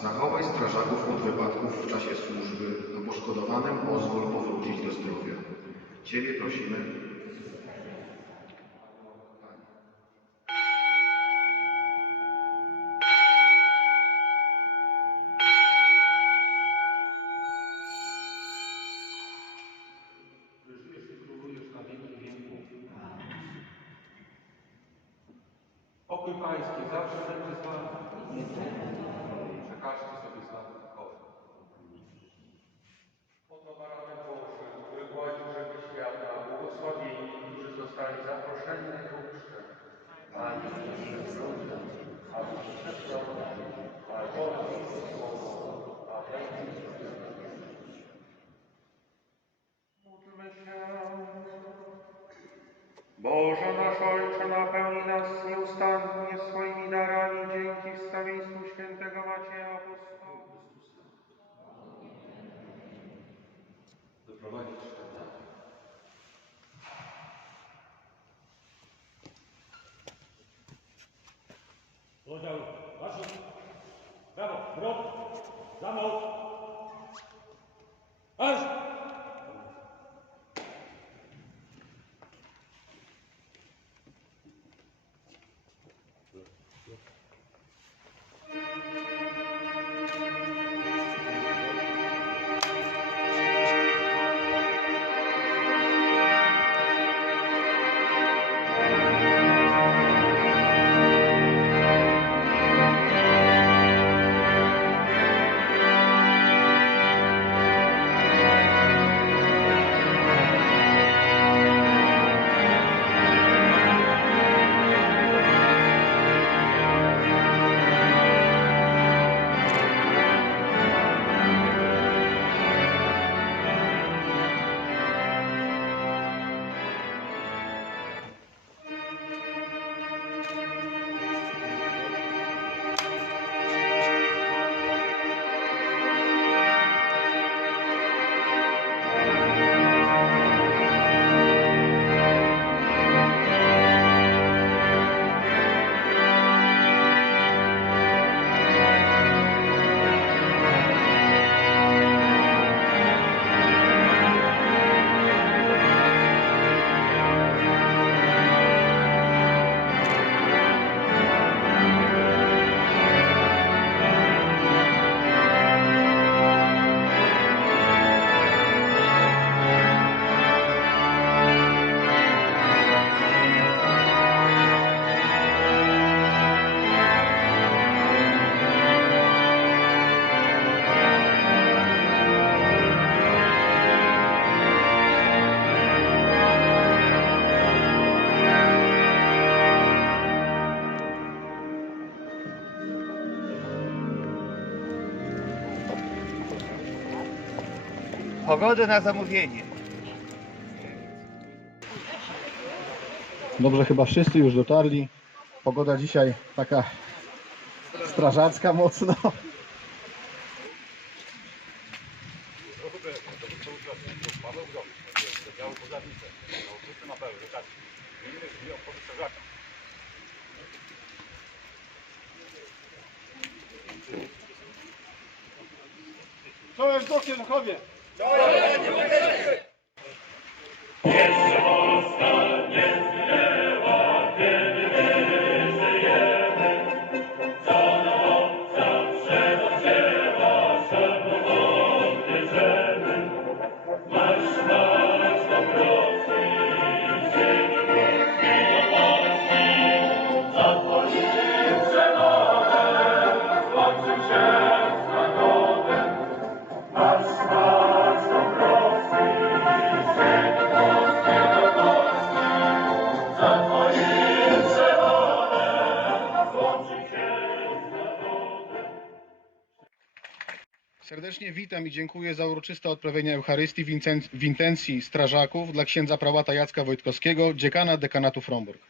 Zachowaj strażaków od wypadków w czasie służby, a poszkodowanym pozwól powrócić do zdrowia. Ciebie prosimy. Pokój Pański zawsze będzie z Wami. Przekażcie sobie znak pokoju. Oto baranek Boży, który gładzi grzechy świata, błogosławieni, którzy zostali zaproszeni na Jego ucztę. Panie, proszę, aby przyszedł ale Boże, słowo, Boże nasz Ojcze, napełnij nas nieustannie swoimi darami dzięki wstawienstwu świętego Macieja Apostoła. Wyprowadzić świata. Podział waszych. Brawo, brok, za mną. Aż! Pogodę na zamówienie. Dobrze, chyba wszyscy już dotarli. Pogoda dzisiaj taka strażacka mocno. Co jest do 我们就 Serdecznie witam i dziękuję za uroczyste odprawienie Eucharystii w intencji strażaków dla księdza prałata Jacka Wojtkowskiego, dziekana dekanatu Fromburg.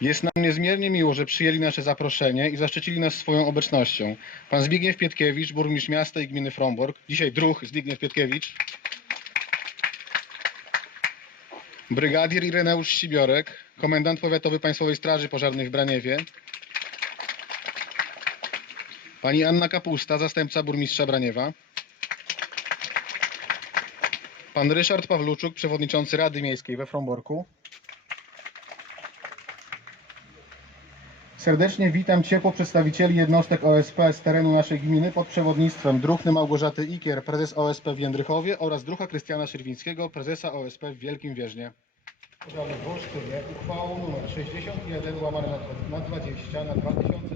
Jest nam niezmiernie miło, że przyjęli nasze zaproszenie i zaszczycili nas swoją obecnością. Pan Zbigniew Pietkiewicz, burmistrz miasta i gminy Fromborg, dzisiaj druh Zbigniew Pietkiewicz, brygadier Ireneusz Sibiorek, komendant powiatowy Państwowej Straży Pożarnej w Braniewie, Pani Anna Kapusta, zastępca burmistrza Braniewa. Pan Ryszard Pawluczuk, przewodniczący Rady Miejskiej we Fromborku. Serdecznie witam ciepło przedstawicieli jednostek OSP z terenu naszej gminy pod przewodnictwem druhny Małgorzaty Ikier, prezes OSP w Jędrychowie oraz druha Krystiana Szyrwińskiego, prezesa OSP w Wielkim Wieżnie. Podamy w Olsztynie uchwałą nr 61 łamane na 20 na 2022 z dnia